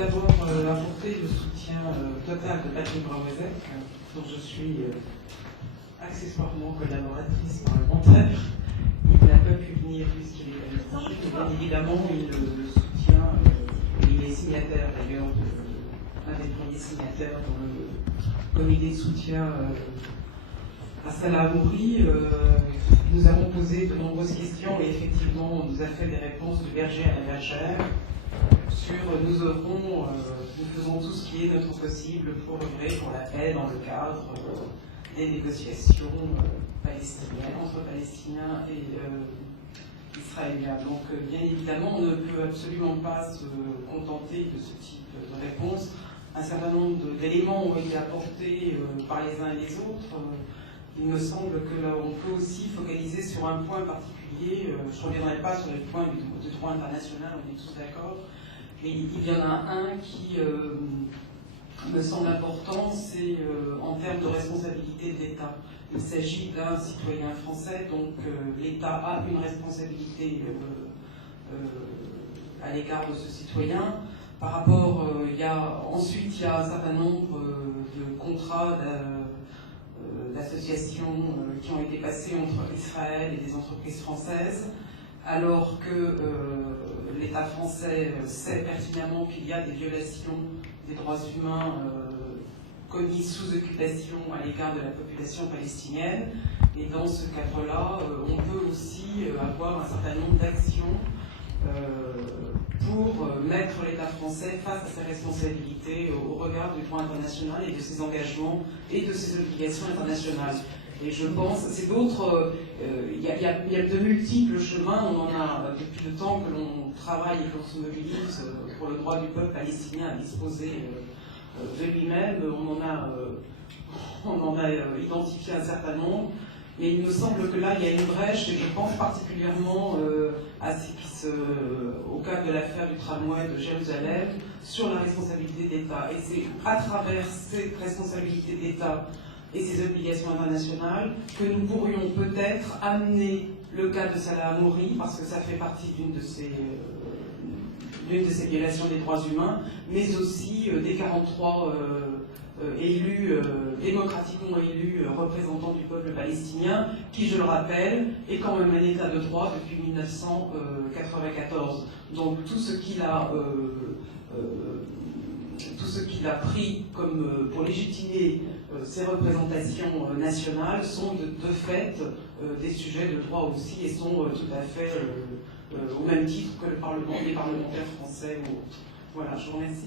D'abord apporter le soutien total de Patrick Braouezec, dont je suis accessoirement collaboratrice parlementaire. Il n'a pas pu venir puisqu'il est à l'étranger, mais bien évidemment il le soutient, il est signataire d'ailleurs, un des premiers signataires dans le comité de soutien à Salah Hamouri. Nous avons posé de nombreuses questions et effectivement on nous a fait des réponses de berger à la bergère. Nous œuvrons, nous faisons tout ce qui est notre possible pour œuvrer pour la paix dans le cadre des négociations palestiniennes, entre Palestiniens et Israéliens. Donc bien évidemment, on ne peut absolument pas se contenter de ce type de réponse. Un certain nombre d'éléments ont été apportés par les uns et les autres. Il me semble que là, on peut aussi focaliser sur un point particulier. Je ne reviendrai pas sur les points du droit international, on est tous d'accord. Et il y en a un qui me semble important, c'est en termes de responsabilité de l'État. Il s'agit d'un citoyen français, donc l'État a une responsabilité à l'égard de ce citoyen. Par rapport, ensuite, il y a un certain nombre de contrats d'associations qui ont été passés entre Israël et des entreprises françaises, alors que l'État français sait pertinemment qu'il y a des violations des droits humains commises sous occupation à l'égard de la population palestinienne. Et dans ce cadre-là, on peut aussi avoir un certain nombre d'actions pour mettre l'État français face à ses responsabilités au regard du droit international et de ses engagements et de ses obligations internationales. Et je pense, c'est d'autres, il y a de multiples chemins, on en a depuis le temps que l'on travaille et qu'on se mobilise pour le droit du peuple palestinien à disposer de lui-même, on en a identifié un certain nombre, mais il me semble que là il y a une brèche, et je pense particulièrement au cas de l'affaire du tramway de Jérusalem, sur la responsabilité d'État. Et c'est à travers cette responsabilité d'État et ses obligations internationales que nous pourrions peut-être amener le cas de Salah Hamouri, parce que ça fait partie d'une de ces violations des droits humains, mais aussi des 43 élus, démocratiquement élus, représentants du peuple palestinien, qui, je le rappelle, est quand même un état de droit depuis 1994. Donc tout ce qu'il a pris comme pour légitimer ces représentations nationales sont de fait des sujets de droit aussi et sont tout à fait au même titre que les parlementaires français ou autres. Voilà, je vous remercie.